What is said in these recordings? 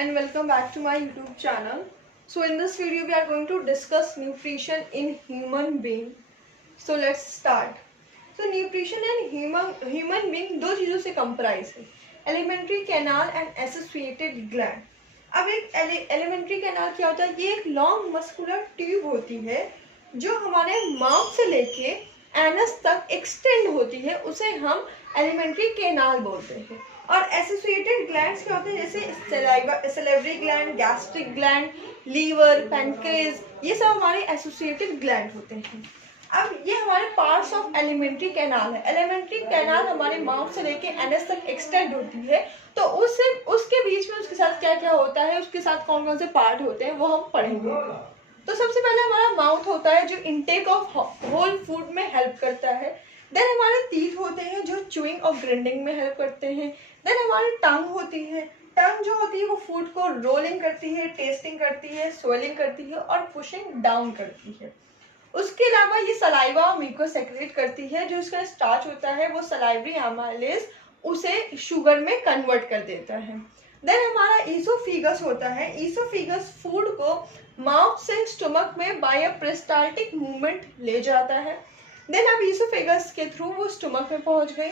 and welcome back to my YouTube channel. So in this video we are going to discuss nutrition in human being. So let's start. So nutrition in human being दो चीज़ों से comprise है, alimentary canal and associated gland. अब एक alimentary canal क्या होता है? ये एक long muscular tube होती है जो हमारे माउथ से लेके एनस तक एक्सटेंड होती है, उसे हम एलिमेंट्री कैनाल बोलते हैं. और एसोसिएटेड ग्लैंड्स क्या होते हैं? जैसे salivary gland, gastric gland, liver, pancreas, ये सब हमारे एसोसिएटेड ग्लैंड होते हैं. अब ये हमारे पार्ट्स ऑफ एलिमेंट्री कैनाल है. एलिमेंट्री कैनाल हमारे माउथ से लेके एनस तक एक्सटेंड होती है, तो उसके बीच में उसके साथ क्या क्या होता है, उसके साथ कौन कौन से पार्ट होते हैं वो हम पढ़ेंगे. तो सबसे पहले हमारा माउथ होता है जो इनटेक ऑफ होल फूड में हेल्प करता है. देन हमारे टीथ होते हैं जो च्यूइंग और ग्राइंडिंग में हेल्प करते हैं. देन हमारी टंग होती है. टंग जो होती है वो फूड को रोलिंग करती है, टेस्टिंग करती है, स्वेलिंग करती है और पुशिंग डाउन करती है. उसके अलावा ये सलाइवा और म्यूकस सेक्रेट करती है. जो इसका स्टार्च होता है वो सलाइवरी एमाइलेज उसे शुगर में कन्वर्ट कर देता है. देन हमारा ईसोफेगस होता है. ईसोफेगस फूड को माउथ से स्टमक में बाय अ पेरिस्टाल्टिक मूवमेंट ले जाता है. देन अब ईसोफेगस के थ्रू वो स्टमक में पहुंच गई.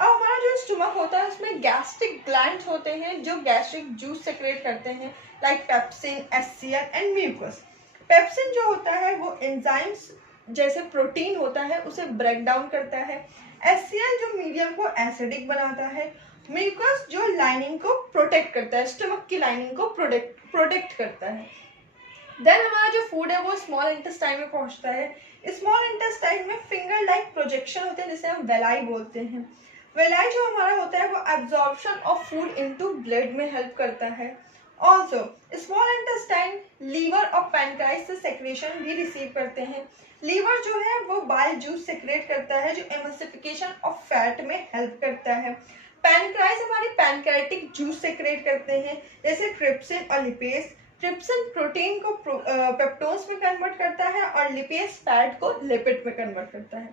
अब हमारा जो स्टमक होता है उसमें गैस्ट्रिक ग्लैंड्स होते हैं जो गैस्ट्रिक जूस सेक्रेट करते हैं, like pepsin, HCL and mucus. Pepsin जो होता है वो एंजाइम्स जैसे प्रोटीन होता है उसे ब्रेक डाउन करता है. एचसीएल जो मीडियम को एसिडिक बनाता है. म्यूकस जो लाइनिंग को प्रोटेक्ट करता है, स्टमक की लाइनिंग को प्रोटेक्ट करता है. देन हमारा जो फूड है वो स्मॉल इंटेस्टाइन में पहुंचता है. स्मॉल इंटेस्टाइन में फिंगर लाइक प्रोजेक्शन होते हैं जिसे हम वेलाई बोलते हैं. वेलाई जो हमारा होता है वो absorption of food into blood में हेल्प करता है. ऑल्सो स्मॉल इंटेस्टाइन लीवर और पैनक्राइस से सेक्रेशन भी रिसीव करते हैं. लीवर जो है वो बाइल जूस सेक्रेट करता है जो एमल्सिफिकेशन ऑफ फैट में हेल्प करता है. पैनक्राइस हमारी पैनक्रेटिक जूस सेक्रेट करते हैं जैसे ट्रिप्सिन और लिपेज. ट्रिप्सिन प्रोटीन को पेप्टोन्स में कन्वर्ट करता है और लिपेज फैट को लिपिड में कन्वर्ट करता है.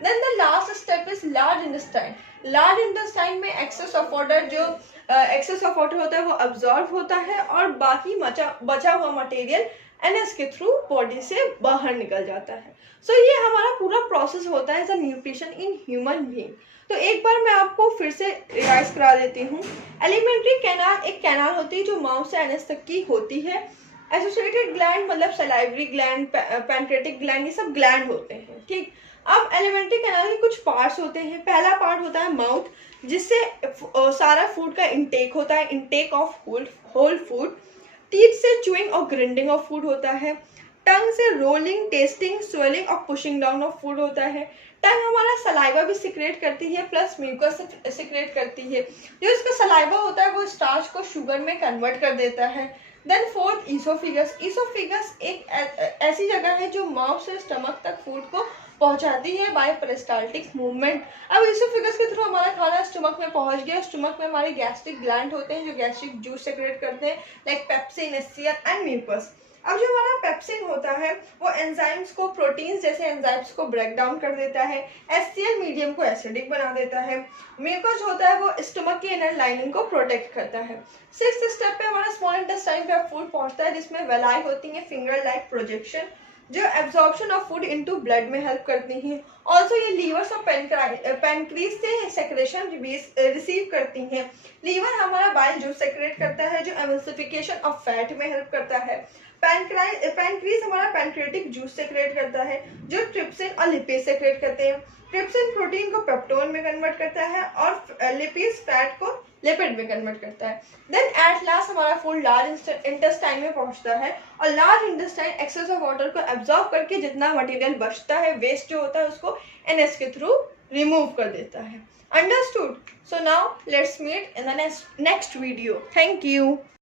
Then the last step is large intestine. Large intestine में एक्सेस ऑफ वाटर होता है वो अब्जॉर्ब होता है और बाकी बचा हुआ मटेरियल एनएस के थ्रू बॉडी से बाहर निकल जाता है. सो ये हमारा पूरा प्रोसेस होता है as a nutrition in human being. तो एक बार मैं आपको फिर से रिवाइज करा देती हूँ. एलिमेंट्री कैनाल एक कैनाल होती है जो माउथ से एनएस तक की होती है. एसोसिएटेड ग्लैंड मतलब सलाइवरी ग्लैंड, पैनक्रेटिक ग्लैंड, ये सब ग्लैंड होते हैं. ठीक. अब एलिमेंट्री कैनाल के कुछ पार्ट्स होते हैं. पहला पार्ट होता है माउथ जिससे सारा फूड का इंटेक होता है, intake of whole food. Teeth से च्यूइंग और ग्राइंडिंग ऑफ फूड होता है. टंग से रोलिंग, टेस्टिंग, स्वेलिंग और पुशिंग डाउन ऑफ फूड होता है. टंग हमारा सलाइवा भी सिक्रेट करती है प्लस म्यूकस सिक्रेट करती है. जो इसका सलाइवा होता है वो स्टार्च को शुगर में कन्वर्ट कर देता है. Then fourth oesophagus. ईसोफेगस एक ऐसी जगह है जो माउथ से स्टमक तक फूड को पहुंचाती है बाय पेरिस्टाल्टिक मूवमेंट. अब ईसोफेगस के थ्रू हमारा खाना स्टमक में पहुंच गया. स्टमक में हमारे गैस्ट्रिक ग्लैंड होते हैं जो गैस्ट्रिक जूस सेक्रेट करते हैं, like pepsin, HCL and mucus. अब जो हमारा पेप्सिन होता है वो एंजाइम्स को, प्रोटीन्स जैसे एंजाइम्स को ब्रेक डाउन कर देता है. एचसीएल मीडियम को एसिडिक बना देता है. म्यूकस होता है वो स्टमक की इनर लाइनिंग को प्रोटेक्ट करता है. सिक्स्थ स्टेप पे हमारा स्मॉल इंटेस्टाइन पे फूड पहुंचता है जिसमें वेलाई होती है, फिंगर लाइक प्रोजेक्शन, जो absorption of food into blood में हेल्प करती हैं. ऑल्सो ये लीवर्स और पैनक्रीज से सेक्रेशन रिसीव करती हैं. लीवर हमारा बाइल जूस सेक्रेट करता है जो एमल्सिफिकेशन ऑफ फैट में हेल्प करता है. पैनक्रीज हमारा पैनक्रेटिक जूस सेक्रेट करता है जो ट्रिप्सिन और लिपेज सेक्रेट करते हैं. ट्रिप्सिन प्रोटीन को पेप्टोन में कन्वर्ट करता है और लिपेज फैट को लिपिड में कन्वर्ट करता है. देन एट लास्ट हमारा फूड लार्ज इंटेस्टाइन में पहुंचता है और large intestine excess of water को एब्जॉर्ब करके जितना मटेरियल बचता है, वेस्ट जो होता है, उसको एनएस के थ्रू रिमूव कर देता है. Understood? So now let's meet in the next video. Thank you.